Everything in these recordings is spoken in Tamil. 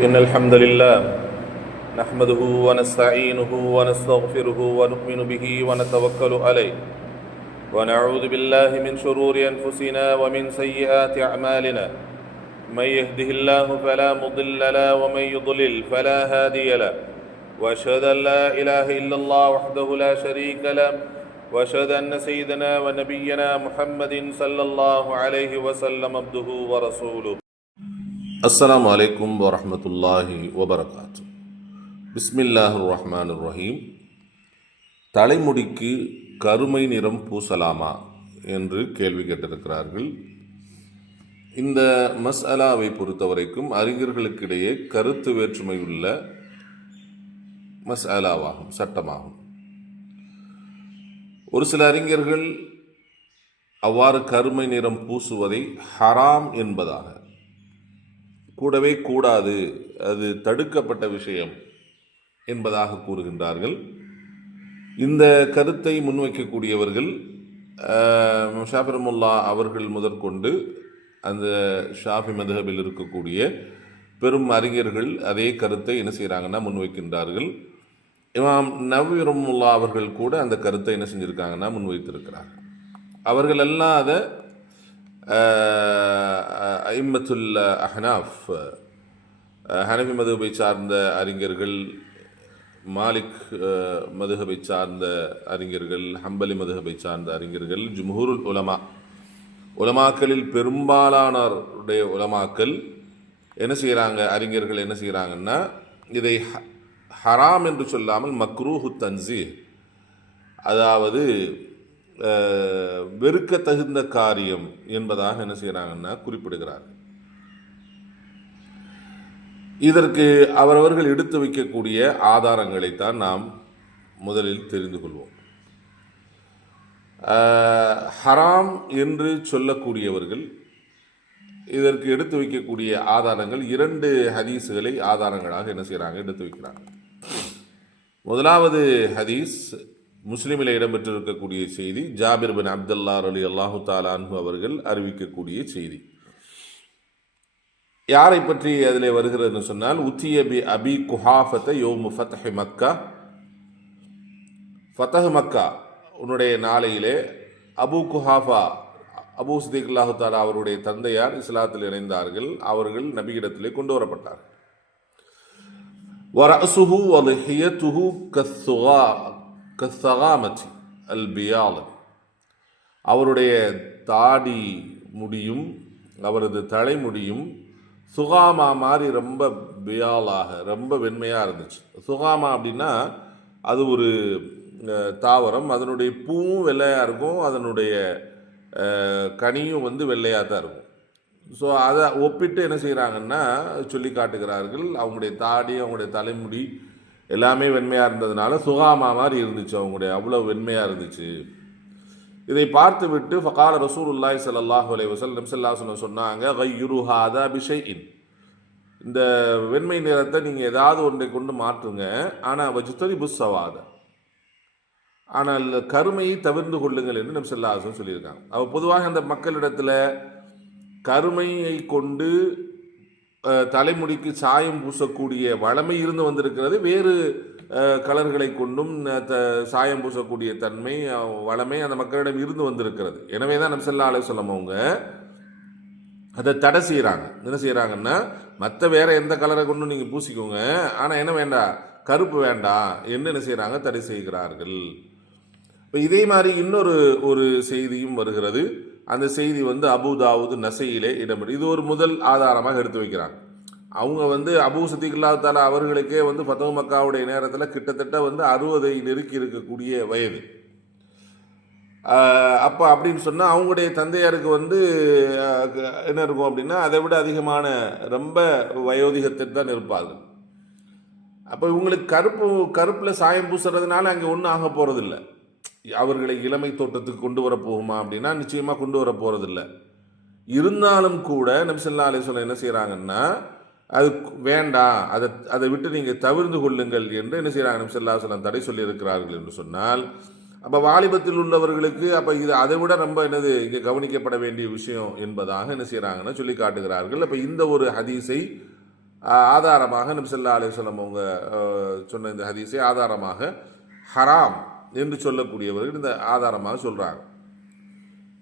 إن الحمد لله نحمده ونستعينه ونستغفره ونؤمن به ونتوكل عليه. ونعوذ بالله من شرور أنفسنا ومن سيئات أعمالنا. من يهده الله فلا مضل له ومن يضلل فلا هادي له. وأشهد أن لا إله إلا الله وحده لا شريك له. وأشهد أن سيدنا ونبينا محمد صلى الله عليه وسلم عبده ورسوله. அஸ்லாம் வலைக்கும் வரமத்துல்லாஹி வபரகாத்து பிஸ்மில்லாஹ் ரஹ்மான் ரஹீம் தலைமுடிக்கு கருமை நிறம் பூசலாமா என்று கேள்வி கேட்டிருக்கிறார்கள். இந்த மஸ் அலாவை பொறுத்த அறிஞர்களுக்கிடையே கருத்து வேற்றுமை உள்ள மஸ் அலாவாகும் சட்டமாகும். ஒரு சில அறிஞர்கள் அவ்வாறு கருமை நிறம் பூசுவதை ஹராம் என்பதாக கூடவே கூடாது. அது தடுக்கப்பட்ட விஷயம் என்பதாக கூறுகின்றார்கள். இந்த கருத்தை முன்வைக்கக்கூடியவர்கள் ஷாஃபிரமுல்லா அவர்கள் முதற்கொண்டு அந்த ஷாஃபி மதுஹபில் இருக்கக்கூடிய பெரும் அறிஞர்கள் அதே கருத்தை என்ன செய்கிறாங்கன்னா முன்வைக்கின்றார்கள். இமாம் நவ்வி ரமுல்லா அவர்கள் கூட அந்த கருத்தை என்ன செஞ்சுருக்காங்கன்னா முன்வைத்திருக்கிறார். அவர்கள் எல்லாம் அதை ஐம்மத்துல் அஹ்னாஃப். ஹனபி மதுகபை சார்ந்த அறிஞர்கள் மாலிக் மதுகபை சார்ந்த அறிஞர்கள் ஹம்பலி மதுகபை சார்ந்த அறிஞர்கள் ஜும்ஹூருல் உலமா. உலமாக்களில் பெரும்பாலானோருடைய உலமாக்கள் என்ன செய்கிறாங்க அறிஞர்கள் என்ன செய்கிறாங்கன்னா இதை ஹ- ஹராம் என்று சொல்லாமல் மக்ரூஹு தன்சி அதாவது அஹ், வெறுக்க தகுந்த காரியம் என்பதாக என்ன செய்கிறாங்கன்னா குறிப்பிடுகிறார். இதற்கு அவரவர்கள் எடுத்து வைக்கக்கூடிய ஆதாரங்களைத்தான் நாம் முதலில் தெரிந்து கொள்வோம். ஹராம் என்று சொல்லக்கூடியவர்கள் இதற்கு எடுத்து வைக்கக்கூடிய ஆதாரங்கள் இரண்டு ஹதீஸுகளை ஆதாரங்களாக என்ன செய்கிறாங்க எடுத்து வைக்கிறாங்க. முதலாவது ஹதீஸ் முஸ்லீமில் இடம்பெற்றிருக்கக்கூடிய செய்தி ஜாபிர் பின் அப்துல்லா அலி அல்லாஹு தாலா அன்பு அவர்கள் அறிவிக்கக்கூடிய செய்தி. யாரை பற்றி அதில் வருகிறதுன்னு சொன்னால் உத்திய பி அபி குஹாஃபத்தை யோமு ஃபத்தஹ் மக்கா ஃபத்தஹ் மக்கா உன்னுடைய நாளையிலே அபு குஹாஃபா அபு சிதிக் அல்லாஹு தாலா அவருடைய தந்தையார் இஸ்லாத்தில் இணைந்தார்கள். அவர்கள் நபியிடத்திலே கொண்டு வரப்பட்டார்கள். வரசுஹு வலுஹியத்துஹு கஸ்ஸுகா கத்தகாமச்சி அல் பியாலன் அவருடைய தாடி முடியும் அவரது தலைமுடியும் சுகாமா மாதிரி ரொம்ப பியாலாக ரொம்ப வெண்மையாக இருந்துச்சு. சுகாமா அப்படின்னா அது ஒரு தாவரம். அதனுடைய பூவும் வெள்ளையாக இருக்கும். அதனுடைய கனியும் வந்து வெள்ளையாக தான் இருக்கும். ஸோ அதை ஒப்பிட்டு என்ன செய்கிறாங்கன்னா சொல்லி காட்டுகிறார்கள். அவங்களுடைய தாடி அவங்களுடைய தலைமுடி எல்லாமே வெண்மையாக இருந்ததுனால சுகாமா மாதிரி இருந்துச்சு அவங்களுடைய. அவ்வளோ வெண்மையாக இருந்துச்சு. இதை பார்த்து விட்டு ஃபகால ரசூலுல்லாஹி ஸல்லல்லாஹு அலைஹி வஸல்லம் ஸல்லல்லாஹு சொன்னாங்க கையுருஹாதா பிஷைஇன். இந்த வெண்மை நிறத்தை நீங்கள் ஏதாவது ஒன்றை கொண்டு மாற்றுங்க. ஆனால் வஜ்தரி புஸ்ஸவாத ஆனால் கருமையை தவிர்ந்து கொள்ளுங்கள் என்று நம் செல்லாசன் சொல்லியிருக்காங்க. அவள் பொதுவாக அந்த மக்களிடத்தில் கருமையை கொண்டு தலைமுடிக்கு சாயம் பூசக்கூடிய வளமை இருந்து வந்திருக்கிறது. வேறு கலர்களை கொண்டும் த சாயம் பூசக்கூடிய தன்மை வளமை அந்த மக்களிடம் இருந்து வந்திருக்கிறது. எனவே தான் நம்ம செல்லா அலை சொல்லம் அவங்க அதை தடை செய்கிறாங்க என்ன செய்கிறாங்கன்னா மற்ற வேற எந்த கலரை கொண்டும் நீங்கள் பூசிக்கோங்க. ஆனால் என்ன வேண்டாம் கருப்பு வேண்டாம் என்ன என்ன செய்கிறாங்க தடை செய்கிறார்கள். இப்போ இதே மாதிரி இன்னொரு ஒரு செய்தியும் வருகிறது. அந்த செய்தி வந்து அபுதாவுது நசையிலே இடம்பெறும் இது ஒரு முதல் ஆதாரமாக எடுத்து வைக்கிறாங்க. அவங்க வந்து அபு சதிகுல்லா தாலா அவர்களுக்கே வந்து ஃபத்தவு மக்காவுடைய நேரத்தில் கிட்டத்தட்ட வந்து அறுபதை நெருக்கி இருக்கக்கூடிய வயது. அப்போ அப்படின்னு சொன்னால் அவங்களுடைய தந்தையாருக்கு வந்து என்ன இருக்கும் அப்படின்னா அதை விட அதிகமான ரொம்ப வயோதிகத்தில் தான் இருப்பார்கள். அப்போ இவங்களுக்கு கருப்பு கருப்பில் சாயம் பூசுறதுனால அங்கே ஒன்றும் ஆக போகிறதில்ல அவர்களை இளமை தோட்டத்துக்கு கொண்டு வர போகுமா அப்படின்னா நிச்சயமாக கொண்டு வர போகிறதில்ல இருந்தாலும் கூட நபிசல்லா சொல்ல என்ன செய்கிறாங்கன்னா அது வேண்டாம் அதை அதை விட்டு நீங்கள் தவிர்ந்து கொள்ளுங்கள் என்று என்ன செய்கிறாங்க நபிசல்லா சொல்லம் தடை சொல்லியிருக்கிறார்கள் என்று சொன்னால் அப்போ வாலிபத்தில் உள்ளவர்களுக்கு அப்போ இது அதை விட ரொம்ப என்னது இங்கே கவனிக்கப்பட வேண்டிய விஷயம் என்பதாக என்ன செய்கிறாங்கன்னா சொல்லி காட்டுகிறார்கள். அப்போ இந்த ஒரு ஹதீஸை ஆதாரமாக நபிசல்லா சொல்லம் அவங்க சொன்ன இந்த ஹதீஸை ஆதாரமாக ஹராம் என்று சொல்லக்கூடியவர்கள் இந்த ஆதாரமாக சொல்கிறாங்க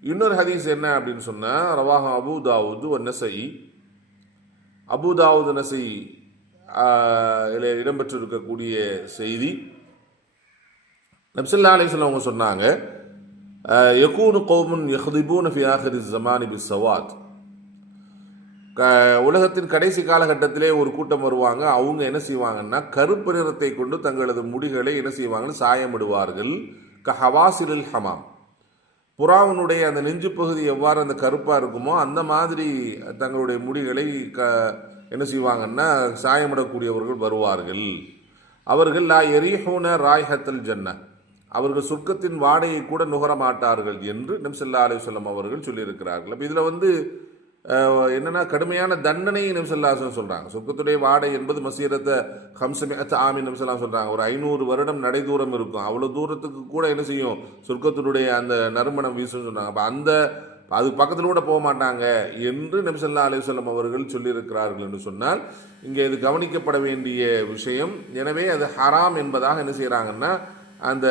இன்னொரு ஹதீஸ் என்ன அப்படின்னு சொன்னால் ரவாஹம் அபு தாவூது ஒ நசை அபு தாவூது நசை இதில் இடம்பெற்றிருக்கக்கூடிய செய்தி. நப்சல்லா அலிஸ்லாம் அவங்க சொன்னாங்க யகூனு கௌமுன் யஹ்திபூன் ஃபி ஆஹிரி ஜமானி பி சவாத் உலகத்தின் கடைசி காலகட்டத்திலே ஒரு கூட்டம் வருவாங்க. அவங்க என்ன செய்வாங்கன்னா கருப்பு நிறத்தை கொண்டு தங்களது முடிகளை என்ன செய்வாங்கன்னு சாயமிடுவார்கள். க ஹவாசிலில் ஹமாம். புறாவினுடைய அந்த நெஞ்சு பகுதி எவ்வாறு அந்த கருப்பாக இருக்குமோ அந்த மாதிரி தங்களுடைய முடிகளை க என்ன செய்வாங்கன்னா சாயமிடக்கூடியவர்கள் வருவார்கள். அவர்கள் லா எரிஹூன ராய்ஹத்தல் ஜன்ன. அவர்கள் சொர்க்கத்தின் வாடையை கூட நுகர மாட்டார்கள் என்று நம்சல்லா அலிசல்லம் அவர்கள் சொல்லியிருக்கிறார்கள். அப்போ இதில் வந்து என்னென்னா கடுமையான தண்டனையை நிமிசல்லாசன் சொல்கிறாங்க சொர்க்கத்துடைய வாடை என்பது மசீரத்தை ஹம்சமே ஆமி நிமிசல்லாம் சொல்கிறாங்க ஒரு ஐநூறு வருடம் நடை தூரம் இருக்கும். அவ்வளோ தூரத்துக்கு கூட என்ன செய்யும்? சொர்க்கத்தினுடைய அந்த நறுமணம் வீசுன்னு சொன்னாங்க. அப்போ அந்த அது பக்கத்தில் கூட போக மாட்டாங்க என்று நபிசல்லா அலிசல்லம் அவர்கள் சொல்லியிருக்கிறார்கள் என்று சொன்னால் இங்கே இது கவனிக்கப்பட வேண்டிய விஷயம். எனவே அது ஹராம் என்பதாக என்ன செய்கிறாங்கன்னா அந்த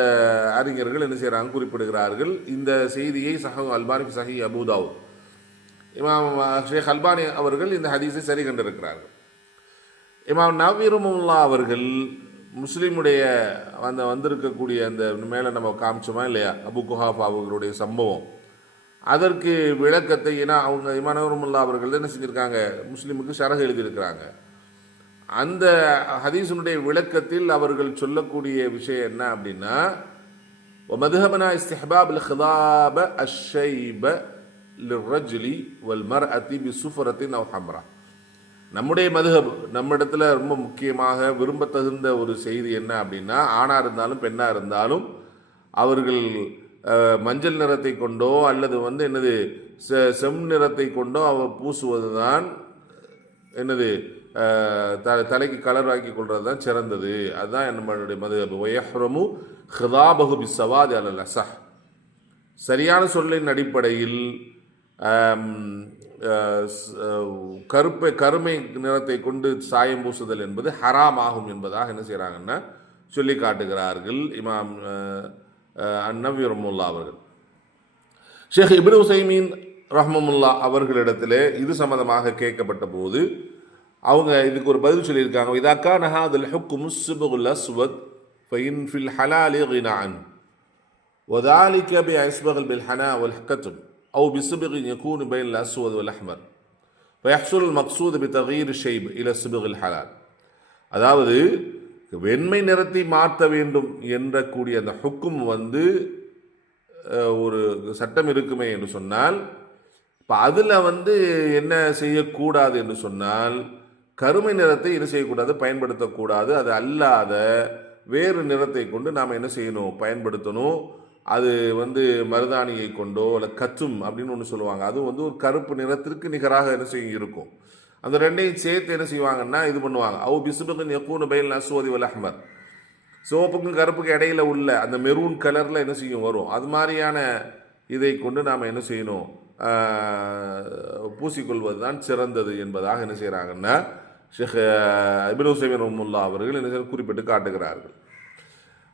அறிஞர்கள் என்ன செய்கிறாங்க குறிப்பிடுகிறார்கள். இந்த செய்தியை சஹ அல்பாரிஃப் சஹி அபுதாவூத் இமாம் ஷேக் ஹல்பானி அவர்கள் இந்த ஹதீஸை சரி கண்டிருக்கிறார்கள். இமாம் நவீரமுல்லா அவர்கள் முஸ்லீமுடைய அந்த வந்திருக்கக்கூடிய அந்த மேலே நம்ம காமிச்சோமா இல்லையா? அபு குஹாஃபா அவர்களுடைய சம்பவம். அதற்கு விளக்கத்தை ஏன்னா அவங்க இமானவரமுல்லா அவர்கள் என்ன செஞ்சுருக்காங்க? முஸ்லீமுக்கு சரகு எழுதியிருக்கிறாங்க. அந்த ஹதீஸனுடைய விளக்கத்தில் அவர்கள் சொல்லக்கூடிய விஷயம் என்ன அப்படின்னா மதுஹபனா இஸ்திஹபாப் ஹிதாப அஷைப லிர்ரஜுலி வல் மர் அத்தி பி சுஃபரத்தின் அவ் ஹம்ரா நம்முடைய மதுகப் நம்மிடத்துல ரொம்ப முக்கியமாக விரும்பத்தகுந்த ஒரு செய்தி என்ன அப்படின்னா ஆணாக இருந்தாலும் பெண்ணாக இருந்தாலும் அவர்கள் மஞ்சள் நிறத்தை கொண்டோ அல்லது வந்து என்னது செ செம் நிறத்தை கொண்டோ அவர் பூசுவது தான் என்னது த தலைக்கு கலர் ஆக்கி கொள்வது தான் சிறந்தது. அதுதான் நம்மளுடைய மது ஒயஹ்ரமு ஹிதாபகு பிசவாத் அல்ல சஹ் சரியான சொல்லின் அடிப்படையில் கருப்பை கருமை நிறத்தை கொண்டு சாயம் பூசுதல் என்பது ஹராம் ஆகும் என்பதாக என்ன செய்கிறாங்கன்னா சொல்லி காட்டுகிறார்கள் இமாம் அன்னவி ரமுல்லா அவர்கள். ஷேக் இப்ரு உசைமீன் ரஹ்மமுல்லா அவர்களிடத்திலே இது சம்மந்தமாக கேட்கப்பட்ட போது அவங்க இதுக்கு ஒரு பதில் சொல்லியிருக்காங்க. இதாக்கா நஹா அதில் ஹுக்கும் சுபகுல் அஸ்வத் ஃபைன் ஃபில் ஹலாலி கினான். ஒதாலிக்க பி ஐஸ்பகல் பில் ஹனா ஒல் ஹக்கத்தும். أو بصبغ يكون بين الأسود والأحمر فيحصل المقصود بتغيير الشيب إلى صبغ الحلال அதாவது வெண்மை நிறத்தை மாற்ற வேண்டும் என்ற கூடிய அந்த ஹுக்கும் வந்து அஹ், ஒரு சட்டம் இருக்குமே என்று சொன்னால் இப்போ அதில் வந்து என்ன செய்யக்கூடாது என்று சொன்னால் கருமை நிறத்தை என்ன செய்யக்கூடாது பயன்படுத்தக்கூடாது அது அல்லாத வேறு நிறத்தை கொண்டு நாம் என்ன செய்யணும் பயன்படுத்தணும் அது வந்து மருதாணியை கொண்டோ இல்லை கச்சும் அப்படின்னு ஒன்று சொல்லுவாங்க. அதுவும் வந்து ஒரு கருப்பு நிறத்திற்கு நிகராக என்ன செய்யும் இருக்கும். அந்த ரெண்டையும் சேர்த்து என்ன செய்வாங்கன்னா இது பண்ணுவாங்க. அவு பிசுபத்தின் எக்கூனு பயில் அசுவதி வல் அஹ்மர். சிவப்புக்கும் கருப்புக்கும் இடையில உள்ள அந்த மெரூன் கலரில் என்ன செய்யும் வரும். அது மாதிரியான இதை கொண்டு நாம் என்ன செய்யணும்? பூசிக்கொள்வது தான் சிறந்தது என்பதாக என்ன செய்கிறாங்கன்னா ஷேக் இபின் ஹுசைமின் அவர்கள் என்ன செய்ய- குறிப்பிட்டு காட்டுகிறார்கள்.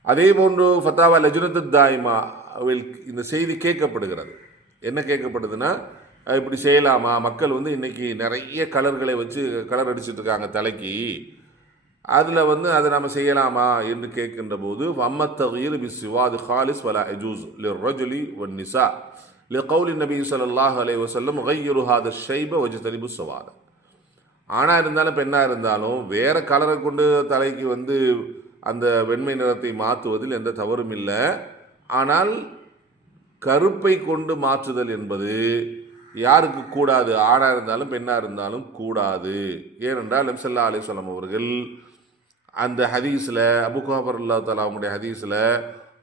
அதே போன்று ஃபத்தாவா லஜுனத்து தாய்மா அவள் இந்த செய்தி கேட்கப்படுகிறது. என்ன கேட்கப்படுதுன்னா இப்படி செய்யலாமா? மக்கள் வந்து இன்றைக்கி நிறைய கலர்களை வச்சு கலர் அடிச்சுட்டு இருக்காங்க தலைக்கு. அதில் வந்து அதை நம்ம செய்யலாமா என்று கேட்கின்ற போது வம்மத்தகீர் பி சிவாது ஹாலிஸ் வலா அஜூஸ் லி ரஜுலி ஒன் நிசா லி கௌலி நபி சல்லாஹ் அலை வசல்லம் கையுரு ஹாத ஷைப வஜ்தலிபு சவாத ஆணாக இருந்தாலும் பெண்ணாக இருந்தாலும் வேறு கலரை கொண்டு தலைக்கு வந்து அந்த வெண்மை நிறத்தை மாற்றுவதில் எந்த தவறும் இல்லை. ஆனால் கருப்பை கொண்டு மாற்றுதல் என்பது யாருக்கு கூடாது? ஆணாக இருந்தாலும் பெண்ணாக இருந்தாலும் கூடாது. ஏனென்றால் நம்சல்லா அலிஸ்லாம் அவர்கள் அந்த ஹதீஸில் அபுகாபர் அல்லா தலாவுடைய ஹதீஸில்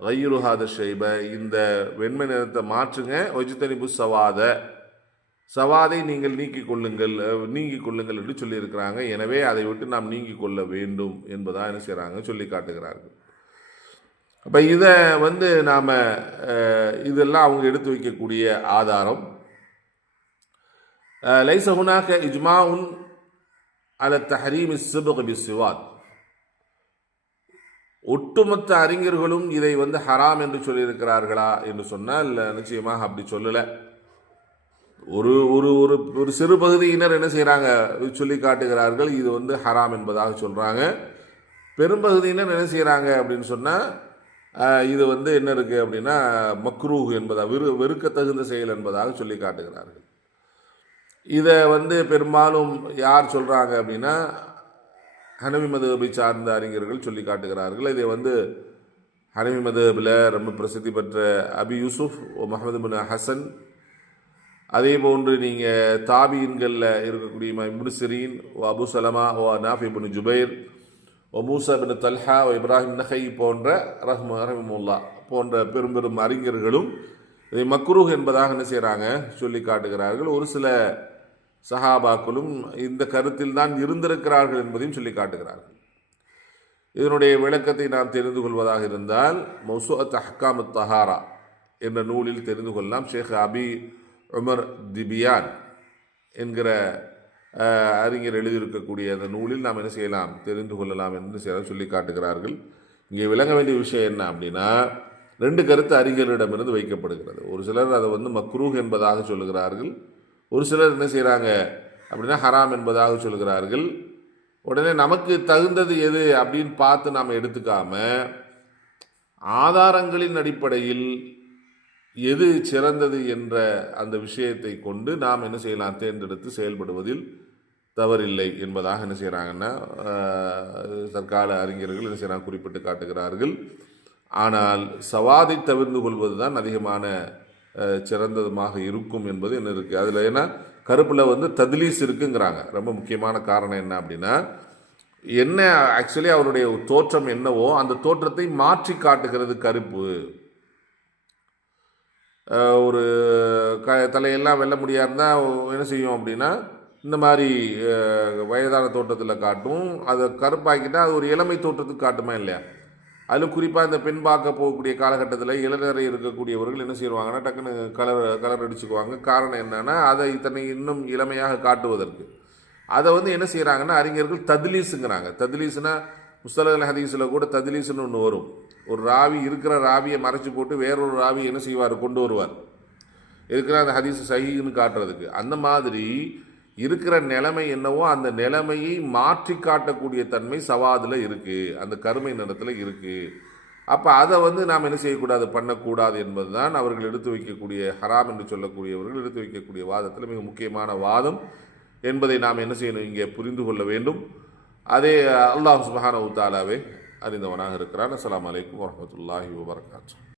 கையுருஹாத ஷைப இந்த வெண்மை நிறத்தை மாற்றுங்க ஒஜித்தனிபு சவாத. சவாதை நீங்கள் நீக்கிக் கொள்ளுங்கள் நீங்கிக் கொள்ளுங்கள் என்று சொல்லியிருக்கிறாங்க. எனவே அதை விட்டு நாம் நீங்கிக் கொள்ள வேண்டும் என்பதாக என்ன செய்கிறாங்க சொல்லி காட்டுகிறார்கள். அப்போ இதை வந்து நாம் இதெல்லாம் அவங்க எடுத்து வைக்கக்கூடிய ஆதாரம். லைசகுனாக லைச ஹுனாக இஜ்மாவுன் அல தஹரீம் சிபக் சிவாத் ஒட்டுமொத்த அறிஞர்களும் இதை வந்து ஹராம் என்று சொல்லியிருக்கிறார்களா என்று சொன்னால் நிச்சயமாக அப்படி சொல்லலை. ஒரு ஒரு ஒரு ஒரு சிறு பகுதியினர் என்ன செய்கிறாங்க சொல்லி காட்டுகிறார்கள் இது வந்து ஹராம் என்பதாக சொல்கிறாங்க பெரும்பகுதியினர் என்ன செய்கிறாங்க அப்படின்னு சொன்னால் இது வந்து என்ன இருக்குது அப்படின்னா மக்ரூஹ் என்பதாக வெறு வெறுக்கத்தகுந்த செயல் என்பதாக சொல்லி காட்டுகிறார்கள். இதை வந்து பெரும்பாலும் யார் சொல்கிறாங்க அப்படின்னா ஹனவி மதுபை சார்ந்த அறிஞர்கள் சொல்லி காட்டுகிறார்கள். இதை வந்து ஹனவி மதுபில் ரொம்ப பிரசித்தி பெற்ற அபி யூசுஃப் முகமது பின் ஹசன் அதே போன்று நீங்கள் தாபீன்களில் இருக்கக்கூடிய இப்னு சிரீன் ஓ அபு சலமா ஓ நாஃபி பின் ஜுபைர் ஓ மூசா பின் தல்ஹா ஓ இப்ராஹிம் நஹை போன்ற ரஹ்ம ரஹிமுல்லா போன்ற பெரும் பெரும் அறிஞர்களும் இதை மக்ரூஹ் என்பதாக என்ன செய்கிறாங்க சொல்லி காட்டுகிறார்கள். ஒரு சில சஹாபாக்களும் இந்த கருத்தில் தான் இருந்திருக்கிறார்கள் என்பதையும் சொல்லி காட்டுகிறார்கள். இதனுடைய விளக்கத்தை நாம் தெரிந்து கொள்வதாக இருந்தால் மௌசுஅத் அஹ்காமு தஹாரா என்ற நூலில் தெரிந்து கொள்ளலாம். ஷேக் அபி உமர் திபியான் என்கிற அறிஞர் எழுதியிருக்கக்கூடிய அந்த நூலில் நாம் என்ன செய்யலாம் தெரிந்து கொள்ளலாம் என்று சிலர் சொல்லி காட்டுகிறார்கள். இங்கே விளங்க வேண்டிய விஷயம் என்ன அப்படின்னா ரெண்டு கருத்து அறிஞர்களிடமிருந்து வைக்கப்படுகிறது. ஒரு சிலர் அதை வந்து மக்ரூஹ் என்பதாக சொல்லுகிறார்கள். ஒரு சிலர் என்ன செய்கிறாங்க அப்படின்னா ஹராம் என்பதாக சொல்கிறார்கள் உடனே நமக்கு தகுந்தது எது அப்படின்னு பார்த்து நாம் எடுத்துக்காம ஆதாரங்களின் அடிப்படையில் எது சிறந்தது என்ற அந்த விஷயத்தை கொண்டு நாம் என்ன செய்யலாம்? தேர்ந்தெடுத்து செயல்படுவதில் தவறில்லை என்பதாக என்ன செய்கிறாங்கன்னா தற்கால அறிஞர்கள் என்ன செய்கிறாங்க குறிப்பிட்டு காட்டுகிறார்கள். ஆனால் சவாதை தவிர்ந்து கொள்வது தான் அதிகமான சிறந்ததுமாக இருக்கும் என்பது என்ன இருக்குது அதில் ஏன்னா கருப்பில் வந்து ததிலீஸ் இருக்குங்கிறாங்க. ரொம்ப முக்கியமான காரணம் என்ன அப்படின்னா என்ன ஆக்சுவலி அவருடைய தோற்றம் என்னவோ அந்த தோற்றத்தை மாற்றி காட்டுகிறது கருப்பு. ஒரு க தலையெல்லாம் வெல்ல முடியா இருந்தால் என்ன செய்யும் அப்படின்னா இந்த மாதிரி வயதான தோற்றத்தில் காட்டும். அதை கருப்பாக்கிட்டால் அது ஒரு இளமை தோற்றத்துக்கு காட்டுமா இல்லையா? அதில் குறிப்பாக இந்த பெண் பார்க்க போகக்கூடிய காலகட்டத்தில் இளநரை இருக்கக்கூடியவர்கள் என்ன செய்வாங்கன்னா டக்குன்னு கலர் கலர் அடிச்சுக்குவாங்க. காரணம் என்னன்னா அதை இத்தனை இன்னும் இளமையாக காட்டுவதற்கு. அதை வந்து என்ன செய்கிறாங்கன்னா அறிஞர்கள் ததிலீஸுங்கிறாங்க. ததிலீஸ்னால் முஸ்தலகல் ஹதீஸில் கூட ததிலீஸ்னு ஒன்று வரும். ஒரு ராவி இருக்கிற ராவியை மறைச்சி போட்டு வேறொரு ராவி என்ன செய்வார்? கொண்டு வருவார். இருக்கிற அந்த ஹதீஸ் சஹின்னு காட்டுறதுக்கு. அந்த மாதிரி இருக்கிற நிலைமை என்னவோ அந்த நிலைமையை மாற்றி காட்டக்கூடிய தன்மை சவாதில் இருக்குது அந்த கருமை நிறத்தில் இருக்குது அப்போ அதை வந்து நாம் என்ன செய்யக்கூடாது? பண்ணக்கூடாது என்பதுதான் அவர்கள் எடுத்து வைக்கக்கூடிய ஹராம் என்று சொல்லக்கூடியவர்கள் எடுத்து வைக்கக்கூடிய வாதத்தில் மிக முக்கியமான வாதம் என்பதை நாம் என்ன செய்யணும்? இங்கே புரிந்து கொள்ள வேண்டும். அதே அல்லாஹ் சுபஹானஹு தாலாவே அறிந்தவனாக இருக்கிறான். அஸ்லாம் அலைக்கும் வரமத்துல்லாஹி வபரகாத்துஹு.